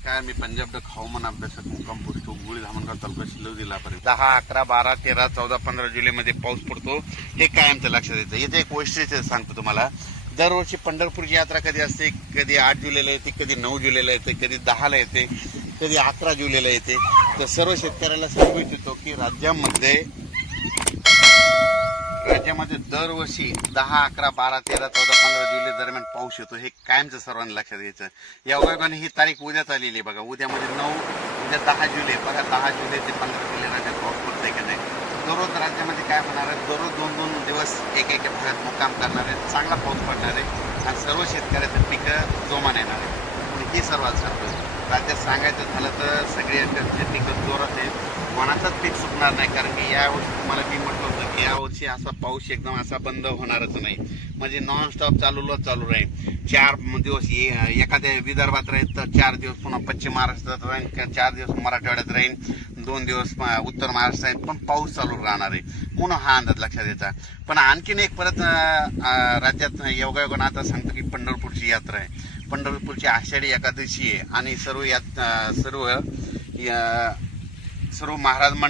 नमस्कार, मी पंजाब डक हवामान अभ्यासक मुक्काम पोस्ट गुळी धामणगाव तालुका शिल्लक जिल्हा परिषद 10, 11, 12, 13, 14, 15 जुलैमध्ये पाऊस पडतो हे कायमचं लक्षात येतं. येथे एक वैशिष्ट्य सांगतो तुम्हाला. दरवर्षी पंढरपूरची यात्रा कधी असते, कधी 8 जुलैला येते, कधी 9 जुलैला येते, कधी 10ला येते, कधी 11 जुलैला येते. तर सर्व शेतकऱ्याला सांगू इच्छितो की राज्यामध्ये दरवर्षी 10, 11, 12, 13, 14, 15 जुलै दरम्यान पाऊस येतो हे कायमचं सर्वांनी लक्षात घ्यायचं. या योगायोगाने ही तारीख उद्याच आलेली आहे बघा. उद्या 10 जुलै बघा. 10 जुलै ते 15 जुलै राज्यात पाऊस पडतोय का नाही. दररोज राज्यामध्ये काय होणार आहे, दररोज 2-2 दिवस एक भागात मुक्काम करणार आहे, चांगला पाऊस पडणार आहे आणि सर्व शेतकऱ्याचं पिकं जोमान येणार आहे. हे सर्वात सांगतो. राज्यात सांगायचं झालं तर सगळ्यांचे पिकं जोरात आहेत, कोणाचंच पीक सुकणार नाही. कारण की यावर्षी तुम्हाला मी म्हटलं होतं की यावर्षी असा पाऊस एकदम असा बंद होणारच नाही, म्हणजे नॉनस्टॉप चालू राहील. 4 दिवस एखाद्या विदर्भात राहील तर 4 दिवस पुन्हा पश्चिम महाराष्ट्रात राहील, 4 दिवस मराठवाड्यात राहील, 2 दिवस उत्तर महाराष्ट्र राहील, पण पाऊस चालू राहणार आहे म्हणून हा अंदाज लक्षात यायचा. पण आणखीन एक परत राज्यात योगायोगानं आता सांगतो की पंढरपूरची यात्रा आहे. पंढरपूरची आषाढी एकादशी आहे आणि सर्व महाराज मंडळ